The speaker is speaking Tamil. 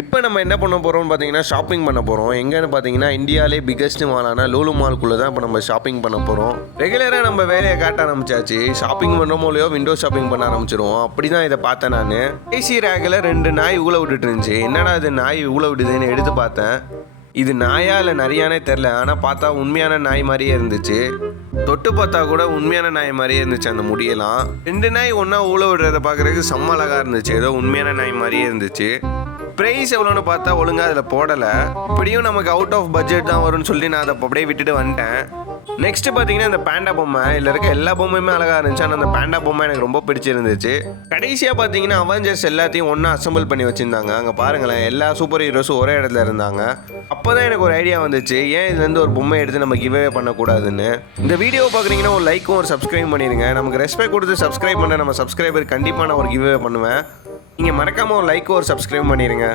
இப்போ நம்ம என்ன பண்ண போகிறோம்னு பார்த்தீங்கன்னா ஷாப்பிங் பண்ண போகிறோம். எங்கன்னு பார்த்தீங்கன்னா இந்தியாவிலே பிக்கஸ்ட் மாலான லூலு மால்குள்ளே தான் இப்போ நம்ம ஷாப்பிங் பண்ண போகிறோம். ரெகுலராக நம்ம வேலையை காட்ட ஆரம்பிச்சாச்சு. ஷாப்பிங் பண்ணுறோமோ இல்லையோ விண்டோ ஷாப்பிங் பண்ண ஆரம்பிச்சிருவோம். அப்படி தான் இதை பார்த்தேன் நான். ஏசி ரேக்கில் 2 நாய் ஊழ விட்டுட்டு இருந்துச்சு. என்னடா இது நாய் ஊழ விடுதுன்னு எடுத்து பார்த்தேன். இது நாயா இல்லை நிறையானே தெரில. ஆனால் பார்த்தா உண்மையான நாய் மாதிரியே இருந்துச்சு. தொட்டு பார்த்தா கூட உண்மையான நாய் மாதிரியே இருந்துச்சு அந்த முடியெல்லாம். 2 நாய் ஒன்றா ஊழ விடுறத பார்க்குறதுக்கு செம்ம அழகாக இருந்துச்சு. ஏதோ உண்மையான நாய் மாதிரியே இருந்துச்சு. ப்ரைஸ் எவ்வளோன்னு பார்த்தா ஒழுங்காக அதில் போடலை. இப்படியும் நமக்கு அவுட் ஆஃப் பட்ஜெட் தான் வரும்னு சொல்லி நான் அதை அப்படியே விட்டுட்டு வந்துட்டேன். நெக்ஸ்ட் பார்த்தீங்கன்னா இந்த பேண்டா பொம்மை. இதில் இருக்க எல்லா பொம்மையுமே அழகாக இருந்துச்சு. ஆனால் அந்த பேண்டா பொம்மை எனக்கு ரொம்ப பிடிச்சிருந்துச்சு. கடைசியாக பார்த்தீங்கன்னா அவெஞ்சர்ஸ் எல்லாத்தையும் ஒன்றா அசம்பிள் பண்ணி வச்சுருந்தாங்க. அங்கே பாருங்களேன், எல்லா சூப்பர் ஹீரோஸும் ஒரே இடத்துல இருந்தாங்க. அப்போ தான் எனக்கு ஒரு ஐடியா வந்துச்சு, ஏன் இதுலேருந்து ஒரு பொம்மை எடுத்து நம்ம கிவ்வே பண்ணக்கூடாதுன்னு. இந்த வீடியோ பார்க்குறீங்கன்னா ஒரு லைக்கும் ஒரு சப்ஸ்கிரைப் பண்ணிடுங்க. நமக்கு ரெஸ்பெக்ட் கொடுத்து சப்ஸ்கிரைப் பண்ண நம்ம சப்ஸ்கிரைபர் கண்டிப்பாக நான் ஒரு கிவ்வே பண்ணுவேன். நீங்கள் மறக்காமல் ஒரு லைக்கும் ஒரு சப்ஸ்கிரைப் பண்ணிடுங்க.